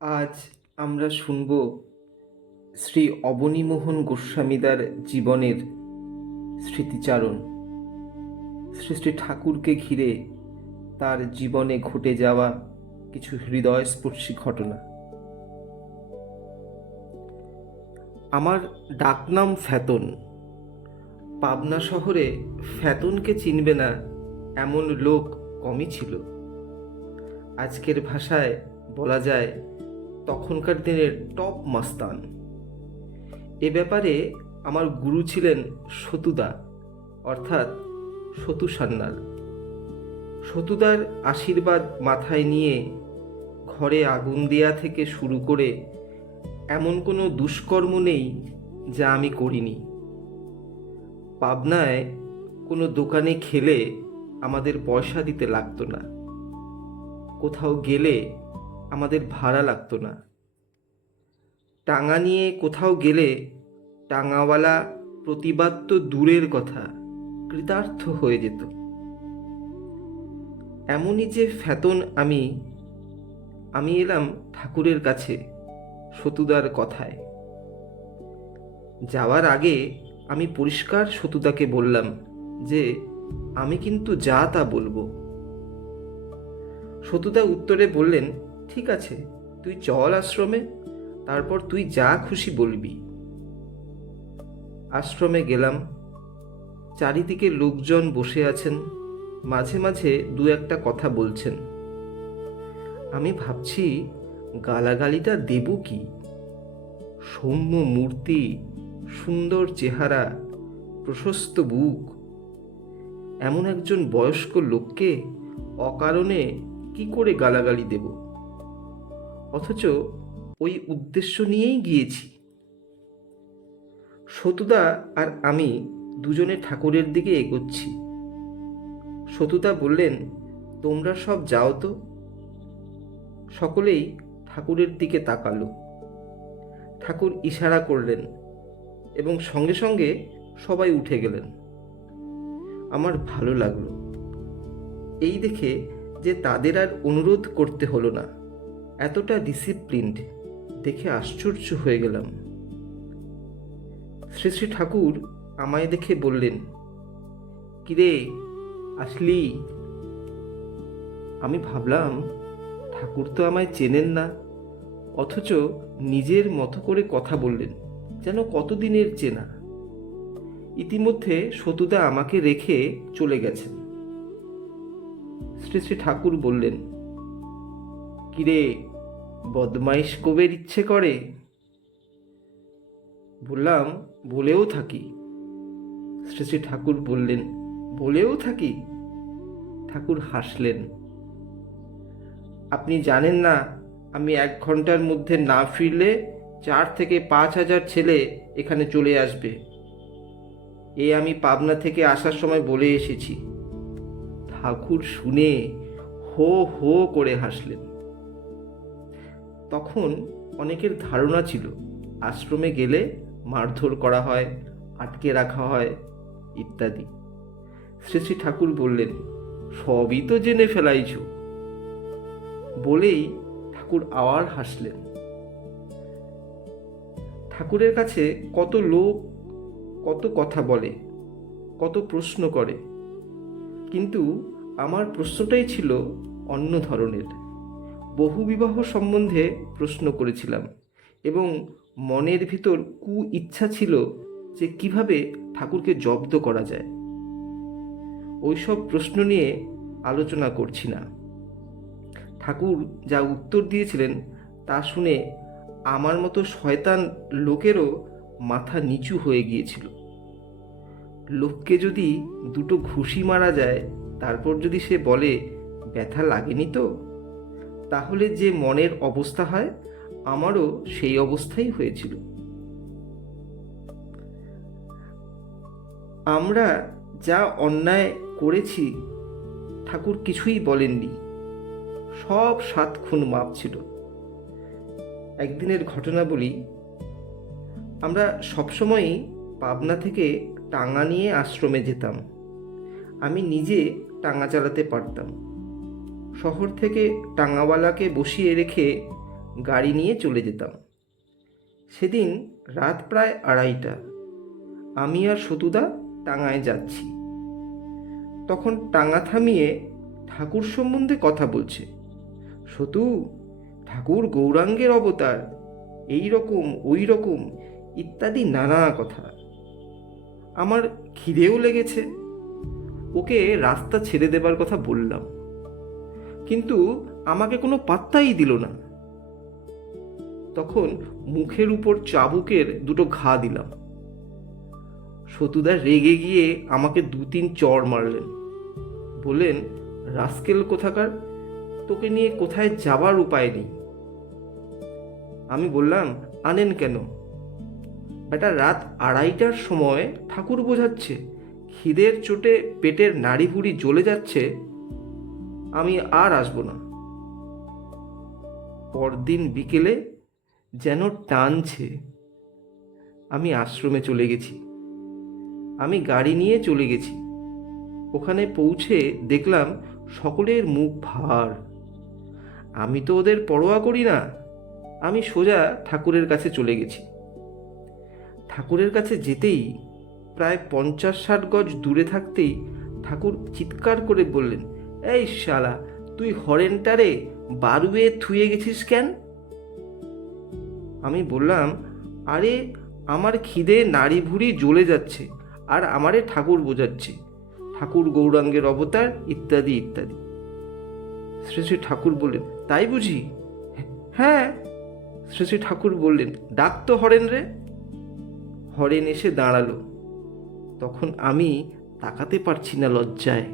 আজ আমরা শুনব শ্রী অবনীমোহন গোস্বামীদার জীবনের স্মৃতিচারণ। শ্রী শ্রী ঠাকুরকে ঘিরে তার জীবনে ঘটে যাওয়া কিছু হৃদয়স্পর্শী ঘটনা। আমার ডাকনাম ফেতন। পাবনা শহরে ফেতনকে চিনবে না এমন লোক কমই ছিল। আজকের ভাষায় বলা যায় তখনকার দিনের টপ মাস্তান। এ ব্যাপারে আমার গুরু ছিলেন সতুদা, অর্থাৎ সতু সান্যাল। সতুদার আশীর্বাদ মাথায় নিয়ে ঘরে আগুন দেয়া থেকে শুরু করে এমন কোনো দুষ্কর্ম নেই যা আমি করিনি। পাবনায় কোনো দোকানে খেলে আমাদের পয়সা দিতে লাগতো না, কোথাও গেলে আমাদের ভাড়া লাগতো না। টাঙা নিয়ে কোথাও গেলে টাঙাওয়ালা প্রতিবাদ তো দূরের কথা, কৃতার্থ হয়ে যেত। এমনই যে ফেতন আমি এলাম ঠাকুরের কাছে সতুদার কথায়। যাওয়ার আগে আমি পরিষ্কার সতুদাকে বললাম যে আমি কিন্তু যা তা বলবো। সতুদা উত্তরে বললেন, ঠিক আছে, তুই চল আশ্রমে, তারপর তুই যা খুশি বলবি। আশ্রমে গেলাম। চারিদিকে লোকজন বসে আছেন, মাঝে মাঝে দু একটা কথা বলছেন। আমি ভাবছি গালাগালিটা দেব কি। সৌম্য মূর্তি, সুন্দর চেহারা, প্রশস্ত বুক, এমন একজন বয়স্ক লোককে অকারণে কি করে গালাগালি দেব? অথচ ওই উদ্দেশ্য নিয়েই গিয়েছি। সতুদা আর আমি দুজনে ঠাকুরের দিকে এগোচ্ছি। সতুদা বললেন, তোমরা সব যাও তো। সকলেই ঠাকুরের দিকে তাকালো। ঠাকুর ইশারা করলেন এবং সঙ্গে সঙ্গে সবাই উঠে গেলেন। আমার ভালো লাগলো এই দেখে যে তাদের আর অনুরোধ করতে হলো না। এতটা ডিসিপ্লিনড দেখে আশ্চর্য হয়ে গেলাম। শ্রী শ্রী ঠাকুর আমায় দেখে বললেন, কিরে, আসলি? আমি ভাবলাম ঠাকুর তো আমায় চেনেন না, অথচ নিজের মতো করে কথা বললেন, যেন কতদিনের চেনা। ইতিমধ্যে সতুদা আমাকে রেখে চলে গেছেন। শ্রী শ্রী ঠাকুর বললেন, কিরে, বদমাইশ কবের ইচ্ছে করে? বললাম, বলেও থাকি। শ্রী শ্রী ঠাকুর বললেন, বলেও থাকি? ঠাকুর হাসলেন। আপনি জানেন না, আমি 1 ঘন্টার মধ্যে না ফিরলে 4 থেকে 5 হাজার ছেলে এখানে চলে আসবে। আমি পাবনা থেকে আসার সময় বলে এসেছি। ঠাকুর শুনে হো হো করে হাসলেন। তখন অনেকের ধারণা ছিল আশ্রমে গেলে মারধর করা হয়, আটকে রাখা হয় ইত্যাদি। শ্রী শ্রী ঠাকুর বললেন, সবই তো জেনে ফেলাইছ। বলেই ঠাকুর আবার হাসলেন। ঠাকুরের কাছে কত লোক কত কথা বলে, কত প্রশ্ন করে, কিন্তু আমার প্রশ্নটাই ছিল অন্য ধরনের। বহুবিবাহ সম্বন্ধে প্রশ্ন করেছিলাম এবং মনের ভিতর ইচ্ছা ছিল যে কিভাবে ঠাকুরকে জব্দ করা যায়। ওইসব প্রশ্ন নিয়ে আলোচনা করছি না। ঠাকুর যা উত্তর দিয়েছিলেন তা শুনে আমার মতো শয়তান লোকেরও মাথা নিচু হয়ে গিয়েছিল। লোককে যদি 2টো ঘুষি মারা যায়, তারপর যদি সে বলে ব্যথা লাগেনি তো, তাহলে যে মনের অবস্থা হয়, আমারও সেই অবস্থাই হয়েছিল। আমরা যা অন্যায় করেছি ঠাকুর কিছুই বলেননি, সব 7 খুন মাপ ছিল। একদিনের ঘটনা বলি। আমরা সবসময়ই পাবনা থেকে টাঙা নিয়ে আশ্রমে যেতাম। আমি নিজে টাঙা চালাতে পারতাম। শহর থেকে টাঙাওয়ালাকে বসিয়ে রেখে গাড়ি নিয়ে চলে যেতাম। সেদিন রাত প্রায় 2:30। আমি আর সতুদা টাঙায় যাচ্ছি। তখন টাঙা থামিয়ে ঠাকুর সম্বন্ধে কথা বলছে। সতু, ঠাকুর গৌরাঙ্গের অবতার, এই রকম ওই রকম ইত্যাদি নানা কথা। আমার খিদেও লেগেছে। ওকে রাস্তা ছেড়ে দেবার কথা বললাম, কিন্তু আমাকে কোনো পাত্তাই দিল না। তখন মুখের উপর চাবুকের 2টো ঘা দিলাম। সতুদা রেগে গিয়ে আমাকে 2-3 চড় মারলেন। বললেন, রাস্কেল কোথাকার, তোকে নিয়ে কোথায় যাবার উপায় নেই। আমি বললাম, আনেন কেন? বেটা রাত 2:30টার সময় ঠাকুর বোঝাচ্ছে, খিদের চোটে পেটের নাড়ি ভুড়ি জ্বলে যাচ্ছে, আমি আর আসবো না। পরদিন বিকেলে যেন টানছে, আমি আশ্রমে চলে গেছি। আমি গাড়ি নিয়ে চলে গেছি। ওখানে পৌঁছে দেখলাম সকলের মুখ ভার। আমি তো ওদের পরোয়া করি না। আমি সোজা ঠাকুরের কাছে চলে গেছি। ঠাকুরের কাছে যেতেই প্রায় 50-60 গজ দূরে থাকতেই ঠাকুর চিৎকার করে বললেন, এই শালা, তুই হরেনটারে বারুয়ে থুয়ে গেছিস কেন? আমি বললাম, আরে আমার খিদে নাড়ি ভুড়ি জ্বলে যাচ্ছে, আর আমারে ঠাকুর বোঝাচ্ছে, ঠাকুর গৌরাঙ্গের অবতার ইত্যাদি ইত্যাদি। শ্রী শ্রী ঠাকুর বললেন, তাই বুঝি? হ্যাঁ। শ্রী শ্রী ঠাকুর বললেন, ডাক তো হরেন রে। হরেন এসে দাঁড়ালো। তখন আমি তাকাতে পারছি না লজ্জায়।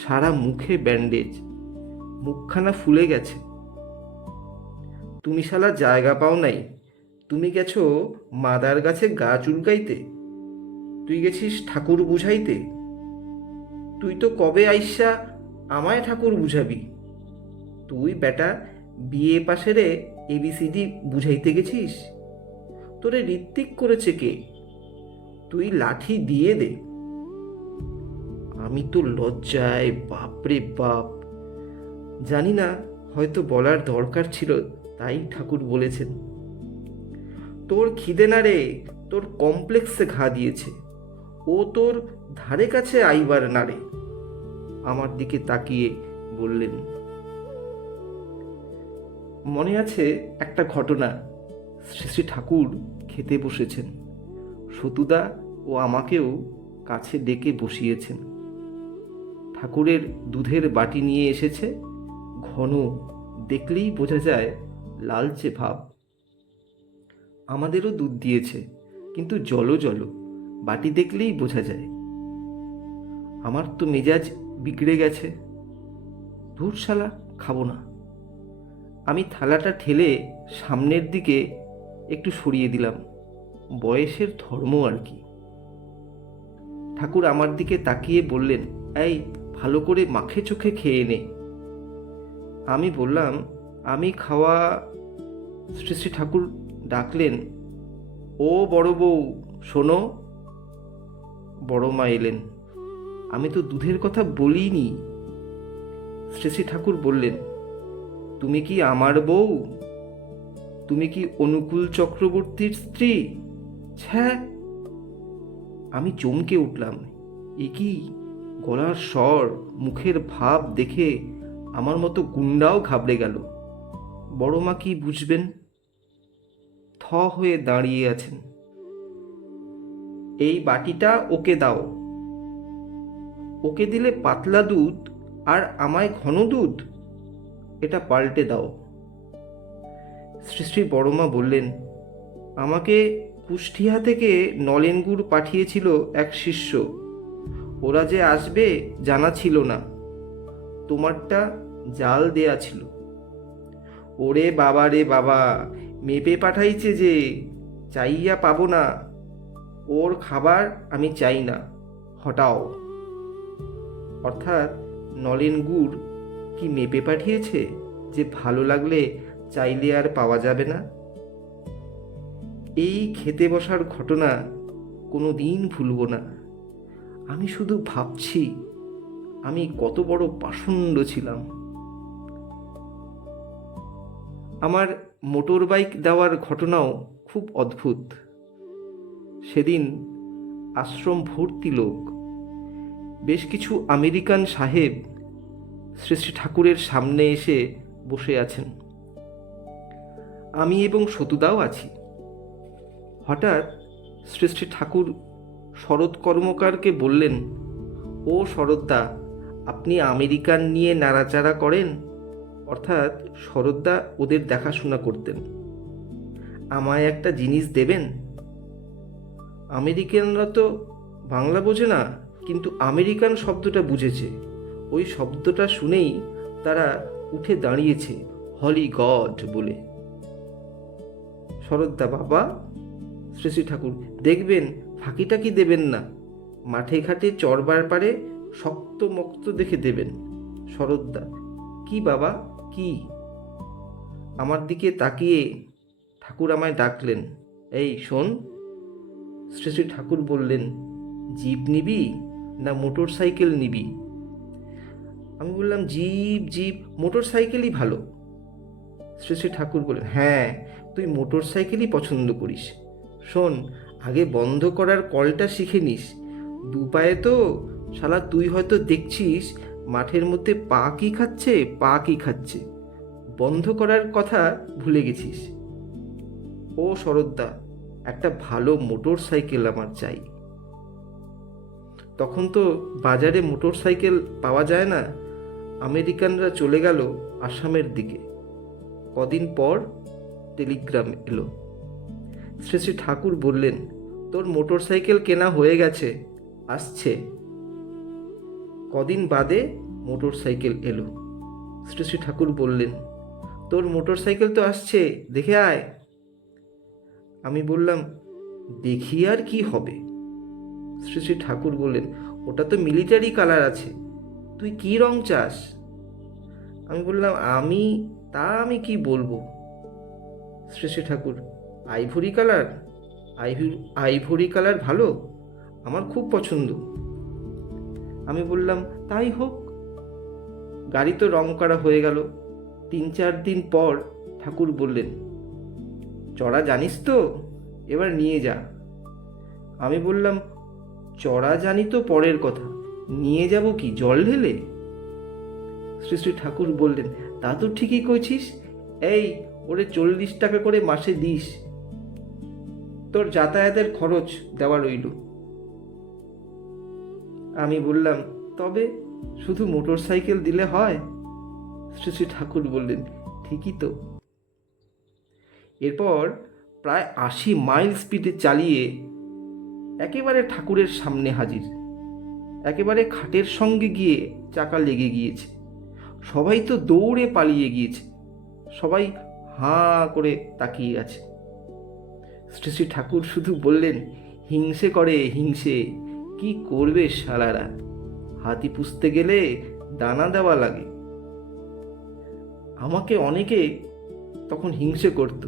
সারা মুখে ব্যান্ডেজ, মুখখানা ফুলে গেছে। তুমি শালা জায়গা পাও নাই, তুমি গেছো মাদার গাছে গা চুলকাইতে, তুই গেছিস ঠাকুর বুঝাইতে। তুই তো কবে আইসা আমায় ঠাকুর বুঝাবি? তুই বেটা বিএ পাশেরে ABCD বুঝাইতে গেছিস? তোরে ঋত্বিক করেছে কে? তুই লাঠি দিয়ে দে। আমি তো লজ্জায় বাপরে বাপ। জানি না, হয়তো বলার দরকার ছিল, তাই ঠাকুর বলেছেন, তোর খিদে না রে, তোর কমপ্লেক্সে ঘা দিয়েছে, ও তোর ধারে কাছে আইবার না রে। আমার দিকে তাকিয়ে বললেন। মনে আছে একটা ঘটনা। শ্রী শ্রী ঠাকুর খেতে বসেছেন। সতুদা ও আমাকেও কাছে ডেকে বসিয়েছেন। ঠাকুরের দুধের বাটি নিয়ে এসেছে, ঘন, দেখলেই বোঝা যায় লালচে ভাব। আমাদেরও দুধ দিয়েছে, কিন্তু জলো জলো, বাটি দেখলেই বোঝা যায়। আমার তো মেজাজ বিগড়ে গেছে। ধুর শালা, খাবো না। আমি থালাটা ঠেলে সামনের দিকে একটু সরিয়ে দিলাম। বয়সের ধর্ম আর কি। ঠাকুর আমার দিকে তাকিয়ে বললেন, এই ভালো করে মাখে চোখে খেয়ে নে। আমি বললাম, আমি খাওয়া। শ্রী শ্রী ঠাকুর ডাকলেন, ও বড় বউ, শোনো। বড় মা এলেন। আমি তো দুধের কথা বলিনি। শ্রী শ্রী ঠাকুর বললেন, তুমি কি আমার বউ? তুমি কি অনুকূল চক্রবর্তীর স্ত্রী? ছ্যা! আমি চমকে উঠলাম। এ কি গলার স্বর, মুখের ভাব দেখে আমার মতো গুন্ডাও ঘাবড়ে গেল। বড় মা কি বুঝবেন? থ হয়ে দাঁড়িয়ে আছেন। এই বাটিটা ওকে দাও। ওকে দিলে পাতলা দুধ, আর আমায় ঘন দুধ। এটা পাল্টে দাও। শ্রী শ্রী বড়মা বললেন, আমাকে কুষ্টিয়া থেকে নলেন গুড় পাঠিয়েছিল এক শিষ্য। ওরা যে আসবে জানা ছিল না, তোমারটা জাল দেয়া ছিল। ওরে বাবা রে বাবা, মেপে পাঠাইছে যে, চাইয়া পাবো না। ওর খাবার আমি চাই না, হটাও। অর্থাৎ নলেন গুড় কি মেপে পাঠিয়েছে যে ভালো লাগলে চাইলে আর পাওয়া যাবে না? এই খেতে বসার ঘটনা কোনো দিন ভুলব না। আমি শুধু ভাবছি আমি কত বড় পাষণ্ড ছিলাম। আমার মোটর বাইক দেওয়ার ঘটনাও খুব অদ্ভুত। সেদিন আশ্রম ভর্তি লোক, বেশ কিছু আমেরিকান সাহেব শ্রী শ্রী ঠাকুরের সামনে এসে বসে আছেন। আমি এবং সতুদাও আছি। হঠাৎ শ্রী শ্রী ঠাকুর শরৎ কর্মকারকে বললেন, ও শরৎদা, আপনি আমেরিকান নিয়ে নাড়াচাড়া করেন। অর্থাৎ শরৎদা ওদের দেখাশোনা করতেন। আমায় একটা জিনিস দেবেন? আমেরিকানরা তো বাংলা বোঝে না, কিন্তু আমেরিকান শব্দটা বুঝেছে। ওই শব্দটা শুনেই তারা উঠে দাঁড়িয়েছে হলি গড বলে। শরৎদা, বাবা, শ্রী শ্রী ঠাকুর, দেখবেন ফাঁকিটা কি দেবেন না, মাঠে ঘাটে চড়বার পারে শক্ত মক্ত দেখে দেবেন। শরৎদা, কি বাবা, কি? আমার দিকে তাকিয়ে ঠাকুর আমায় ডাকলেন, এই শোন। শ্রী শ্রী ঠাকুর বললেন, জিপ নিবি না মোটর সাইকেল নিবি? আমি বললাম, জিপ জিপ, মোটর সাইকেলই ভালো। শ্রী শ্রী ঠাকুর বললেন, হ্যাঁ, তুই মোটর সাইকেলই পছন্দ করিস। শোন, আগে বন্ধ করার কলটা শিখে নিস। দু পায়ে তো শালা তুই হয়তো দেখছিস মাঠের মধ্যে পা কি খাচ্ছে, পা কি খাচ্ছে, বন্ধ করার কথা ভুলে গেছিস। ও শরৎদা, একটা ভালো মোটর সাইকেল আমার চাই। তখন তো বাজারে মোটর সাইকেল পাওয়া যায় না। আমেরিকানরা চলে গেল আসামের দিকে। কদিন পর টেলিগ্রাম এলো। শ্রী শ্রী ঠাকুর বললেন, তোর মোটর সাইকেল কেনা হয়ে গেছে, আসছে। কদিন বাদে মোটর সাইকেল এলো। শ্রী শ্রী ঠাকুর বললেন, তোর মোটর সাইকেল তো আসছে, দেখে আয়। আমি বললাম, দেখি আর কি হবে? শ্রী শ্রী ঠাকুর বললেন, ওটা তো মিলিটারি কালার আছে, তুই কি রং চাস? আমি বললাম, আমি কি বলবো? Shri Shri Thakur, ivory colour? Ivory colour ভালো, আমার খুব পছন্দ। আমি বললাম, তাই হোক। গাড়ি তো রং করা হয়ে গেল। 3-4 দিন পর ঠাকুর বললেন, চড়া জানিস তো, এবার নিয়ে যা। আমি বললাম, চড়া জানি তো পরের কথা, নিয়ে যাব কি জল ঢেলে? শ্রী শ্রী ঠাকুর বললেন, তা তো ঠিকই কইছিস। এই, ওরে 40 টাকা করে মাসে দিস, তোর যাতায়াতের খরচ দেওয়া রইল। আমি বললাম, তবে শুধু মোটর সাইকেল দিলে হয়? শ্রী শ্রী ঠাকুর বললেন, ঠিকই তো। এরপর প্রায় 80 মাইল স্পিডে চালিয়ে একেবারে ঠাকুরের সামনে হাজির। একেবারে খাটের সঙ্গে গিয়ে চাকা লেগে গিয়েছে। সবাই তো দৌড়ে পালিয়ে গিয়েছে। সবাই হাঁ করে তাকিয়ে আছে। শ্রী শ্রী ঠাকুর শুধু বললেন, হিংসে করে, হিংসে, কি করবে শালারা, হাতি পুষতে গেলে দানা দেওয়া লাগে। আমাকে অনেকে তখন হিংসে করত।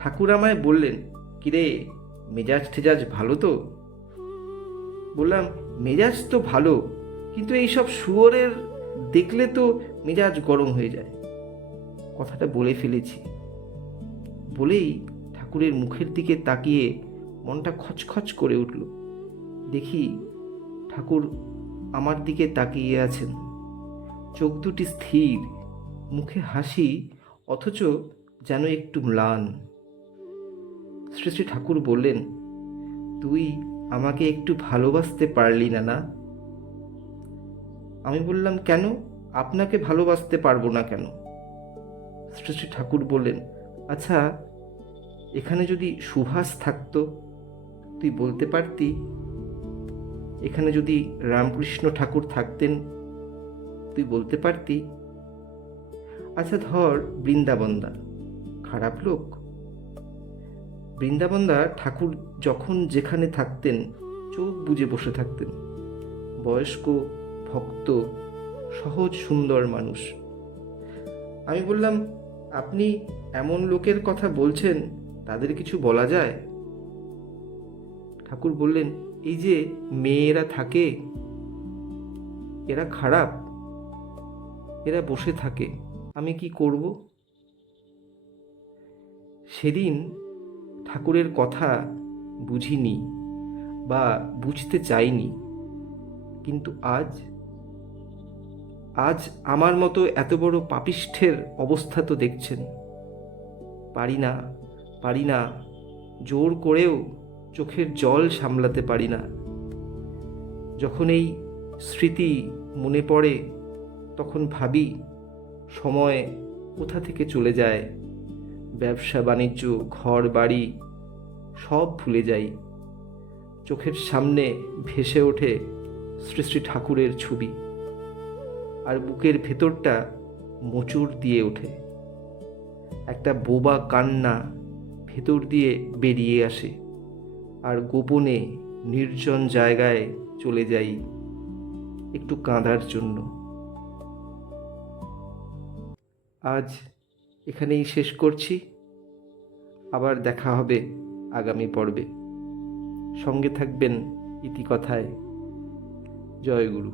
ঠাকুর আমায় বললেন, কিরে, মেজাজ টেজাজ ভালো তো? বললাম, মেজাজ তো ভালো, কিন্তু এইসব শুয়োরের দেখলে তো মেজাজ গরম হয়ে যায়। কথাটা বলে ফেলেছি। বলেই ঠাকুরের মুখের দিকে তাকিয়ে মনটা খচখচ করে উঠল। দেখি ঠাকুর আমার দিকে তাকিয়ে আছেন, চোখ দুটি স্থির, মুখে হাসি, অথচ যেন একটু ম্লান। শ্রী শ্রী ঠাকুর বললেন, তুই আমাকে একটু ভালোবাসতে পারলি না, না? আমি বললাম, কেন, আপনাকে ভালোবাসতে পারবো না কেন? শ্রী শ্রী ঠাকুর বললেন, আচ্ছা, এখানে যদি সুভাষ থাকতো, তুই বলতে পারতি? এখানে যদি রামকৃষ্ণ ঠাকুর থাকতেন, তুই বলতে পারতি? আচ্ছা ধর বৃন্দাবনদা, খারাপ লোক? বৃন্দাবনদা ঠাকুর যখন যেখানে থাকতেন চোখ বুজে বসে থাকতেন। বয়স্ক, ভক্ত, সহজ সুন্দর মানুষ। আমি বললাম, আপনি এমন লোকের কথা বলছেন, তাদের কিছু বলা যায়? ঠাকুর বললেন, এই যে মেয়েরা থাকে, এরা খারাপ, এরা বসে থাকে, আমি কি করব? সেদিন ঠাকুরের কথা বুঝিনি বা বুঝতে চাইনি, কিন্তু আজ আজ আমার মতো এত বড় পাপিষ্ঠের অবস্থা তো দেখছেন। পারি না, পারি না, জোর করেও চোখের জল সামলাতে পারি না। যখন এই স্মৃতি মনে পড়ে তখন ভাবি সময় কোথা থেকে চলে যায়, ব্যবসা বাণিজ্য, ঘর বাড়ি সব ভুলে যাই। চোখের সামনে ভেসে ওঠে শ্রী শ্রী ঠাকুরের ছবি, আর বুকের ভেতরটা মোচড় দিয়ে ওঠে। একটা বোবা কান্না ভেতর দিয়ে বেরিয়ে আসে, আর গোপনে নির্জন জায়গায় চলে যাই একটু কাঁদার জন্য। আজ এখানেই শেষ করছি, আবার দেখা হবে আগামী পর্বে। সঙ্গে থাকবেন ইতিকথায়। জয় গুরু।